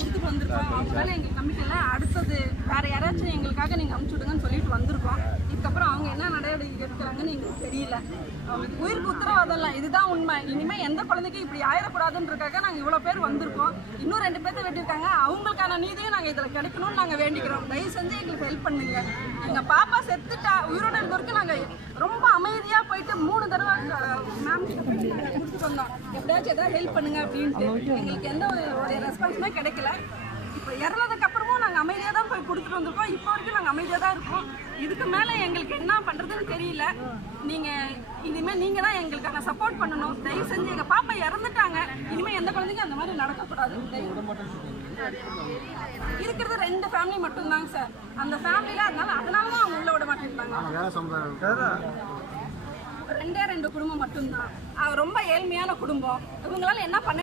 கொடுத்துட்டு வந்திருக்கோம். அவங்க மேலே எங்களுக்கு நம்பிக்கை இல்லை. அடுத்தது வேற யாராச்சும் எங்களுக்காக நீங்கள் அனுப்பிச்சு விடுங்கன்னு சொல்லிட்டு வந்திருக்கோம். இதுக்கப்புறம் அவங்க என்ன நடவடிக்கை எடுக்கிறாங்கன்னு எங்களுக்கு தெரியல. அவங்களுக்கு உயிருக்கு உத்தரவாதம் இல்லை, இதுதான் உண்மை. இனிமேல் எந்த குழந்தைக்கும் இப்படி ஆயிடக்கூடாதுன்றதுக்காக நாங்கள் இவ்வளோ பேர் வந்திருக்கோம். இன்னும் 2 பேர்த்த வெட்டியிருக்காங்க. அவங்களுக்கான நீதியும் நாங்கள் இதில் கிடைக்கணும்னு நாங்கள் வேண்டிக்கிறோம். தயவு செஞ்சு எங்களுக்கு ஹெல்ப் பண்ணுங்க. எங்கள் பாப்பா செத்துட்டா, உயிரோட இருந்த வரைக்கும் நாங்கள் ரொம்ப அமைதியாக போயிட்டு 3 தடவை மேம் கொடுத்துட்டு வந்தோம், எப்படியாச்சும் எதாவது ஹெல்ப் பண்ணுங்க அப்படின்ட்டு. எங்களுக்கு எந்த ஒரு ரெஸ்பான்ஸுமே கிடைக்கல. இப்போ இறந்ததுக்கு அப்புறமும் நாங்கள் அமைதியாக தான் போய் கொடுத்துட்டு வந்திருக்கோம். இப்போ வரைக்கும் நாங்கள் அமைதியாக தான் இருக்கோம். இதுக்கு மேலே எங்களுக்கு என்ன பண்ணுறதுன்னு தெரியல. இனிமேல் நீங்கள் தான் எங்களுக்கான சப்போர்ட் பண்ணணும். தயவு செஞ்சு எங்கள் பாப்பா இறந்துட்டாங்க. இனிமேல் எந்த குழந்தைக்கும் அந்த மாதிரி நடக்கக்கூடாது. இருக்கிறது 2 ஃபேமிலி மட்டும்தாங்க சார். அந்த ஃபேமிலியில் அதனால தான் அவங்க உள்ள விட மாட்டேங்கிறாங்க. 2 குடும்பம் மட்டும்தான். ரொம்ப ஏழ்மையான குடும்பம். இவங்களால என்ன பண்ண